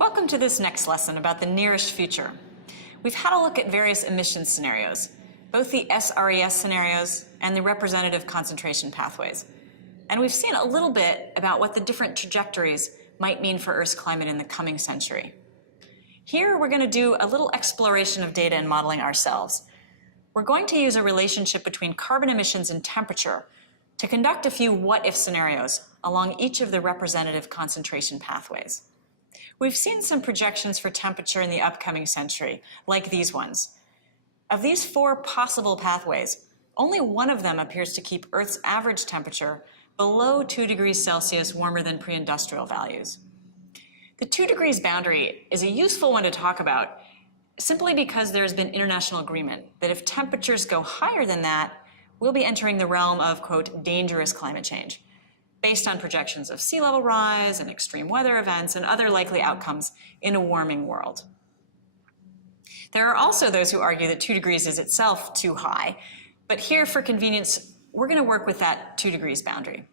Welcome to this next lesson about the nearest future. We've had a look at various emissions scenarios, both the SRES scenarios and the representative concentration pathways. And we've seen a little bit about what the different trajectories might mean for Earth's climate in the coming century. Here we're going to do a little exploration of data and modeling ourselves. We're going to use a relationship between carbon emissions and temperature to conduct a few what-if scenarios along each of the representative concentration pathways. We've seen some projections for temperature in the upcoming century, like these ones. Of these four possible pathways, only one of them appears to keep Earth's average temperature below 2 degrees Celsius warmer than pre-industrial values. The 2 degrees boundary is a useful one to talk about simply because there has been international agreement that if temperatures go higher than that, we'll be entering the realm of, quote, dangerous climate change, based on projections of sea level rise and extreme weather events and other likely outcomes in a warming world. There are also those who argue that 2 degrees is itself too high, but here for convenience, we're going to work with that 2 degrees boundary.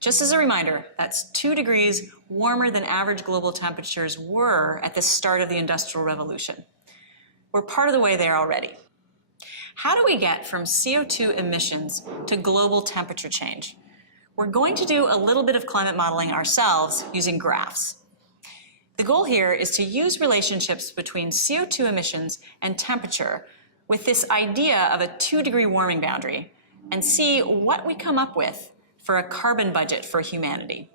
Just as a reminder, that's 2 degrees warmer than average global temperatures were at the start of the Industrial Revolution. We're part of the way there already. How do we get from CO2 emissions to global temperature change? We're going to do a little bit of climate modeling ourselves using graphs. The goal here is to use relationships between CO2 emissions and temperature with this idea of a 2 degree warming boundary and see what we come up with for a carbon budget for humanity.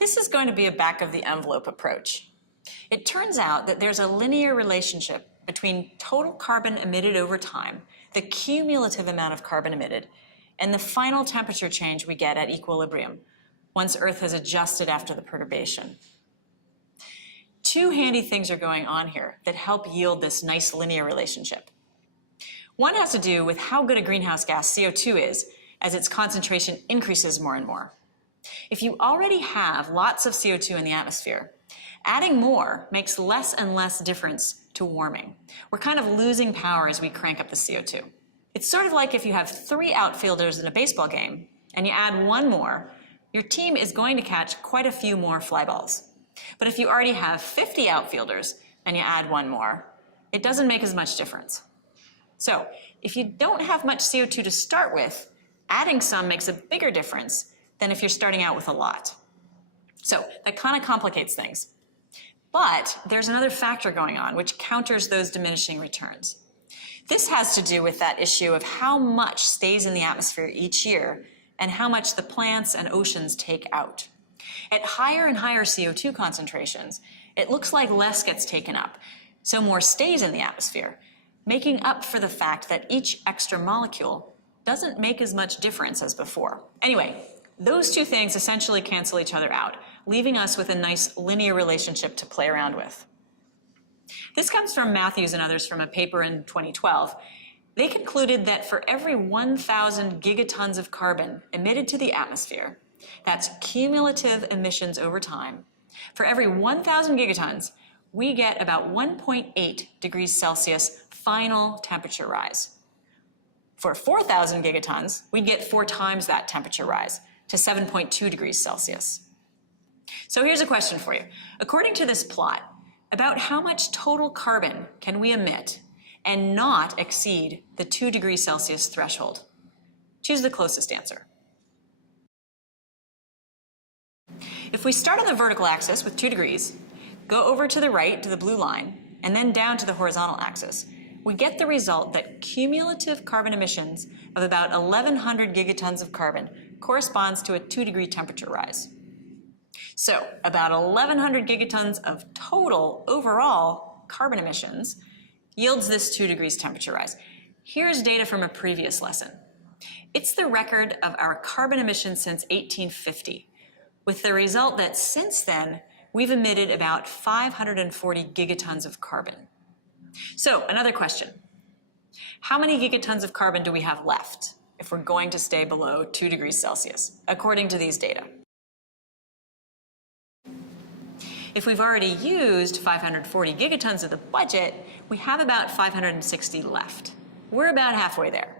This is going to be a back of the envelope approach. It turns out that there's a linear relationship between total carbon emitted over time, the cumulative amount of carbon emitted, and the final temperature change we get at equilibrium once Earth has adjusted after the perturbation. Two handy things are going on here that help yield this nice linear relationship. One has to do with how good a greenhouse gas CO2 is as its concentration increases more and more. If you already have lots of CO2 in the atmosphere, adding more makes less and less difference to warming. We're kind of losing power as we crank up the CO2. It's sort of like if you have 3 outfielders in a baseball game and you add one more, your team is going to catch quite a few more fly balls. But if you already have 50 outfielders and you add one more, it doesn't make as much difference. So if you don't have much CO2 to start with, adding some makes a bigger difference than if you're starting out with a lot. So that kind of complicates things. But there's another factor going on which counters those diminishing returns. This has to do with that issue of how much stays in the atmosphere each year and how much the plants and oceans take out. At higher and higher CO2 concentrations, it looks like less gets taken up, so more stays in the atmosphere, making up for the fact that each extra molecule doesn't make as much difference as before. Anyway, those two things essentially cancel each other out, leaving us with a nice linear relationship to play around with. This comes from Matthews and others from a paper in 2012. They concluded that for every 1,000 gigatons of carbon emitted to the atmosphere, that's cumulative emissions over time, for every 1,000 gigatons, we get about 1.8 degrees Celsius final temperature rise. For 4,000 gigatons, we'd get 4 times that temperature rise to 7.2 degrees Celsius. So here's a question for you. According to this plot, about how much total carbon can we emit and not exceed the 2 degrees Celsius threshold? Choose the closest answer. If we start on the vertical axis with 2 degrees, go over to the right to the blue line, and then down to the horizontal axis, we get the result that cumulative carbon emissions of about 1,100 gigatons of carbon corresponds to a 2 degree temperature rise. So about 1,100 gigatons of total overall carbon emissions yields this 2 degrees temperature rise. Here's data from a previous lesson. It's the record of our carbon emissions since 1850, with the result that since then, we've emitted about 540 gigatons of carbon. So another question. How many gigatons of carbon do we have left if we're going to stay below 2 degrees Celsius, according to these data? If we've already used 540 gigatons of the budget, we have about 560 left. We're about halfway there.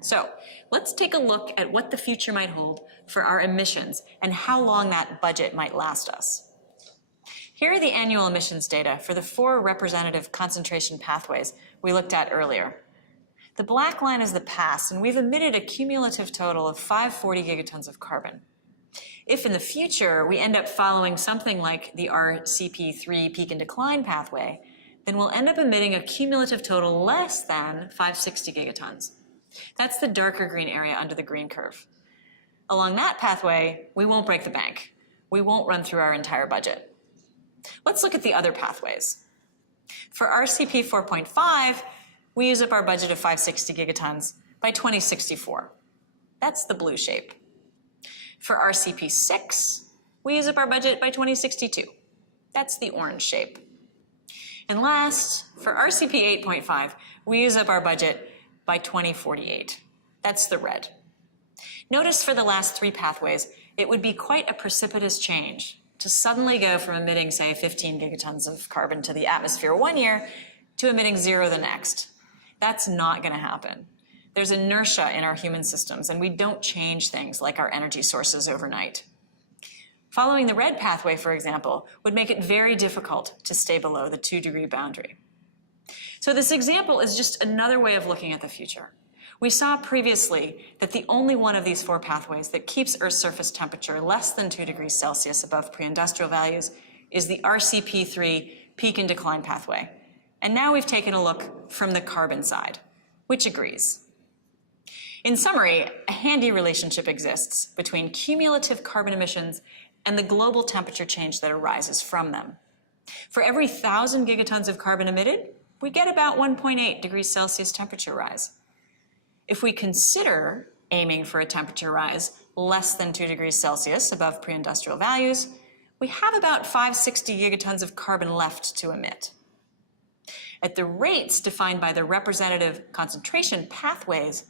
So let's take a look at what the future might hold for our emissions and how long that budget might last us. Here are the annual emissions data for the 4 representative concentration pathways we looked at earlier. The black line is the past, and we've emitted a cumulative total of 540 gigatons of carbon. If in the future we end up following something like the RCP3 peak and decline pathway, then we'll end up emitting a cumulative total less than 560 gigatons. That's the darker green area under the green curve. Along that pathway, we won't break the bank. We won't run through our entire budget. Let's look at the other pathways. For RCP 4.5, we use up our budget of 560 gigatons by 2064. That's the blue shape. For RCP 6, we use up our budget by 2062. That's the orange shape. And last, for RCP 8.5, we use up our budget by 2048. That's the red. Notice for the last 3 pathways, it would be quite a precipitous change to suddenly go from emitting, say, 15 gigatons of carbon to the atmosphere one year to emitting 0 the next. That's not going to happen. There's inertia in our human systems, and we don't change things like our energy sources overnight. Following the red pathway, for example, would make it very difficult to stay below the 2-degree boundary. So this example is just another way of looking at the future. We saw previously that the only one of these 4 pathways that keeps Earth's surface temperature less than 2 degrees Celsius above pre-industrial values is the RCP3 peak and decline pathway. And now we've taken a look from the carbon side, which agrees. In summary, a handy relationship exists between cumulative carbon emissions and the global temperature change that arises from them. For every 1,000 gigatons of carbon emitted, we get about 1.8 degrees Celsius temperature rise. If we consider aiming for a temperature rise less than 2 degrees Celsius above pre-industrial values, we have about 560 gigatons of carbon left to emit. At the rates defined by the representative concentration pathways,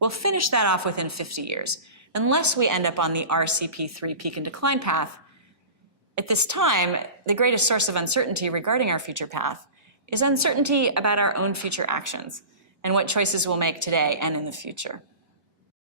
we'll finish that off within 50 years, unless we end up on the RCP3 peak and decline path. At this time, the greatest source of uncertainty regarding our future path is uncertainty about our own future actions and what choices we'll make today and in the future.